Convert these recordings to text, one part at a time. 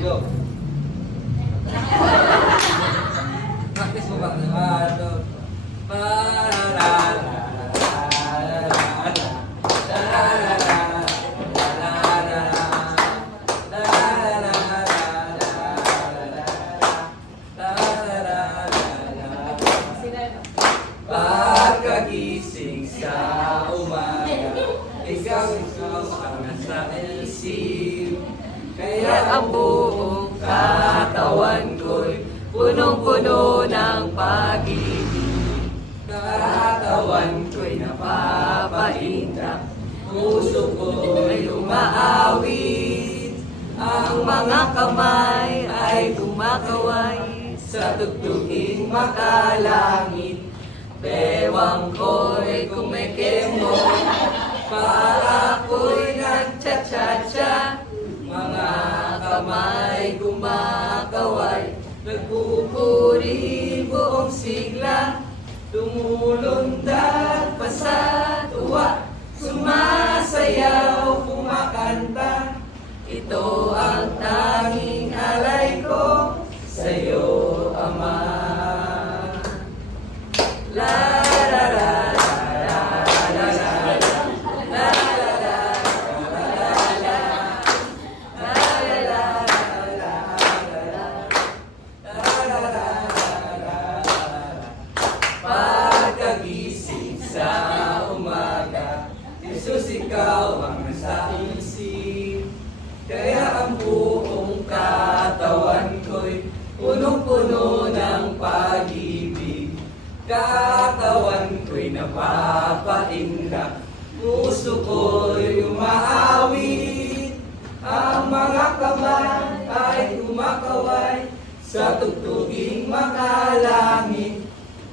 Go. Practice mo ba? Pagkagising sa umaga, ikaw ang nasa isip. Kaya ang buong katawan ko'y punong-puno ng pag-ibig. Katawan ko'y napapaindak, puso ko'y umaawit. Ang mga kamay ay kumakaway sa tugtuging makalangit. Bewang ko'y kumikemo, para ko'y nagcha-cha-cha. Mga kamay kumakaway, nagpupuri buong sigla. Tumulundag pa sa tuwa, sumasayaw, kumakanta. Ito ang tanging alay ko sa'yo, Ama. La la la la la la la la pagkagising sa umaga, Jesus, ikaw ang nasa isip. Kaya ang buong katawan ko'y punong-puno ng pag-ibig. Katawan ko'y napapaindak, puso ko'y umaawit. Ang mga kamay ay kumakaway sa tugtuging makalangit.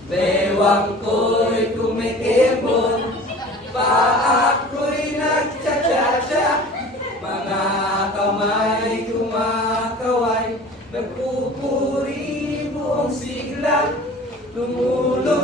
Bewang ko'y kumikibon, paa ko'y nagcha-cha-cha. Mga kamay kumakaway, nagpupuri buong sigla. Tumulo